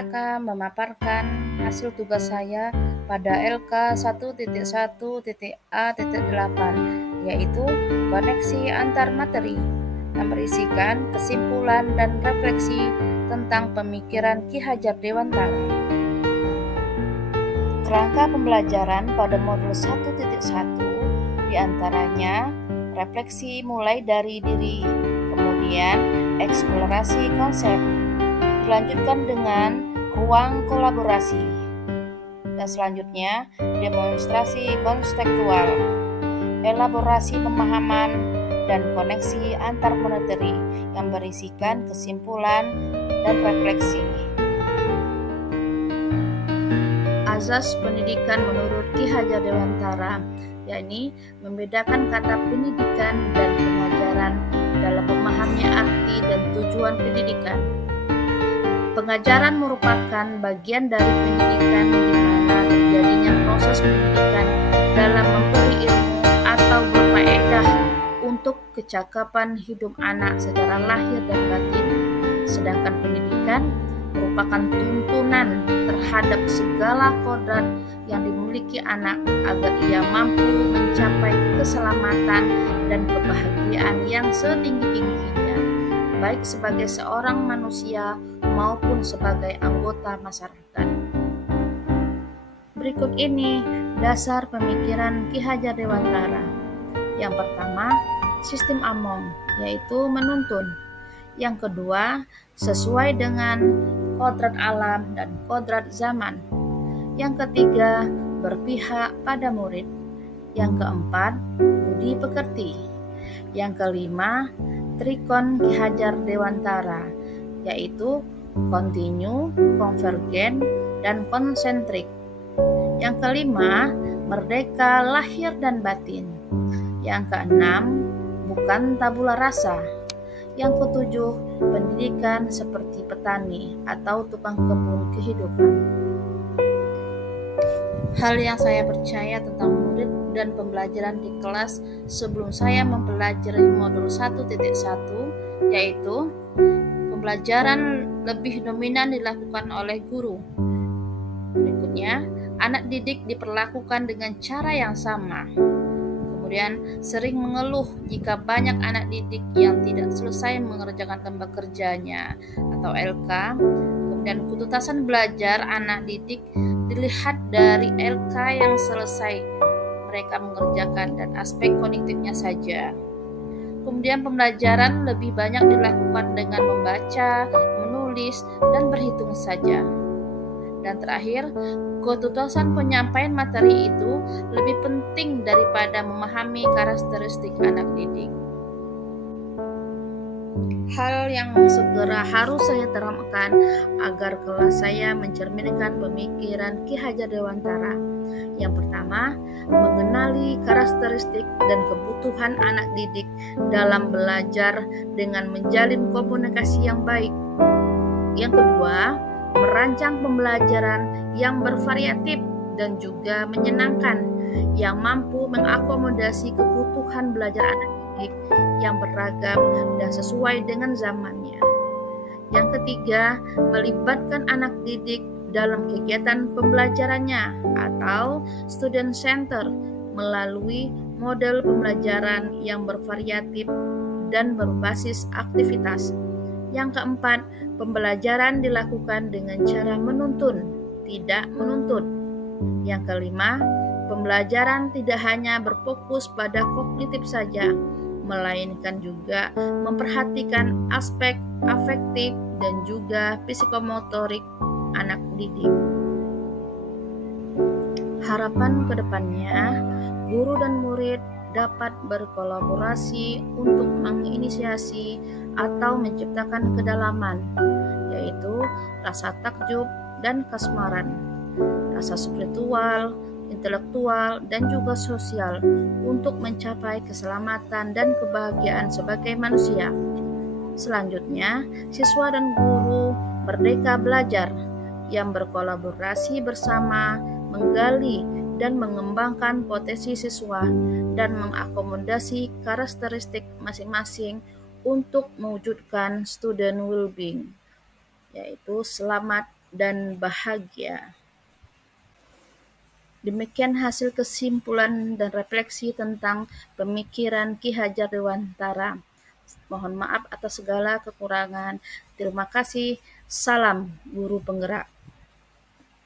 saya akan memaparkan hasil tugas saya pada LK 1.1.A.8, yaitu koneksi antar materi, yang berisikan kesimpulan dan refleksi tentang pemikiran Ki Hajar Dewantara. Kerangka pembelajaran pada modul 1.1 diantaranya refleksi mulai dari diri, kemudian eksplorasi konsep, dilanjutkan dengan ruang kolaborasi, dan selanjutnya demonstrasi konseptual, elaborasi pemahaman, dan koneksi antar materi yang berisikan kesimpulan dan refleksi. Azas pendidikan menurut Ki Hajar Dewantara, yakni membedakan kata pendidikan dan pengajaran dalam memahami arti dan tujuan pendidikan. Pengajaran merupakan bagian dari pendidikan di mana terjadinya proses pendidikan dalam memberi ilmu atau berfaedah untuk kecakapan hidup anak secara lahir dan batin. Sedangkan pendidikan merupakan tuntunan terhadap segala kodrat yang dimiliki anak agar ia mampu mencapai keselamatan dan kebahagiaan yang setinggi-tingginya, baik sebagai seorang manusia maupun sebagai anggota masyarakat. Berikut ini dasar pemikiran Ki Hajar Dewantara. Yang pertama, sistem Among, yaitu menuntun. Yang kedua, sesuai dengan kodrat alam dan kodrat zaman. Yang ketiga, berpihak pada murid. Yang keempat, budi pekerti. Yang kelima, trikon Ki Hajar Dewantara, yaitu kontinu, konvergen, dan konsentrik. Yang kelima, merdeka lahir dan batin. Yang keenam, bukan tabula rasa. Yang ketujuh, pendidikan seperti petani atau tukang kebun kehidupan. Hal yang saya percaya tentang murid dan pembelajaran di kelas sebelum saya mempelajari modul 1.1, yaitu pembelajaran lebih dominan dilakukan oleh guru. Berikutnya, anak didik diperlakukan dengan cara yang sama. Kemudian sering mengeluh jika banyak anak didik yang tidak selesai mengerjakan tugas kerjanya atau LK. Kemudian ketuntasan belajar anak didik dilihat dari LK yang selesai mereka mengerjakan dan aspek kognitifnya saja. Kemudian pembelajaran lebih banyak dilakukan dengan membaca, menulis, dan berhitung saja. Dan terakhir, ketuntasan penyampaian materi itu lebih penting daripada memahami karakteristik anak didik. Hal yang segera harus saya terapkan agar kelas saya mencerminkan pemikiran Ki Hajar Dewantara. Yang pertama, mengenali karakteristik dan kebutuhan anak didik dalam belajar dengan menjalin komunikasi yang baik. Yang kedua, merancang pembelajaran yang bervariatif dan juga menyenangkan, yang mampu mengakomodasi kebutuhan belajar anak didik yang beragam dan sesuai dengan zamannya. Yang ketiga, melibatkan anak didik dalam kegiatan pembelajarannya atau student center melalui model pembelajaran yang bervariatif dan berbasis aktivitas. Yang keempat, pembelajaran dilakukan dengan cara menuntun, tidak menuntut. Yang kelima, pembelajaran tidak hanya berfokus pada kognitif saja, melainkan juga memperhatikan aspek afektif dan juga psikomotorik anak didik. Harapan kedepannya, guru dan murid dapat berkolaborasi untuk menginisiasi atau menciptakan kedalaman, yaitu rasa takjub dan kasmaran, rasa spiritual, intelektual, dan juga sosial untuk mencapai keselamatan dan kebahagiaan sebagai manusia. Selanjutnya, siswa dan guru merdeka belajar yang berkolaborasi bersama, menggali dan mengembangkan potensi siswa dan mengakomodasi karakteristik masing-masing untuk mewujudkan student well-being, yaitu selamat dan bahagia. Demikian hasil kesimpulan dan refleksi tentang pemikiran Ki Hajar Dewantara. Mohon maaf atas segala kekurangan. Terima kasih. Salam Guru Penggerak.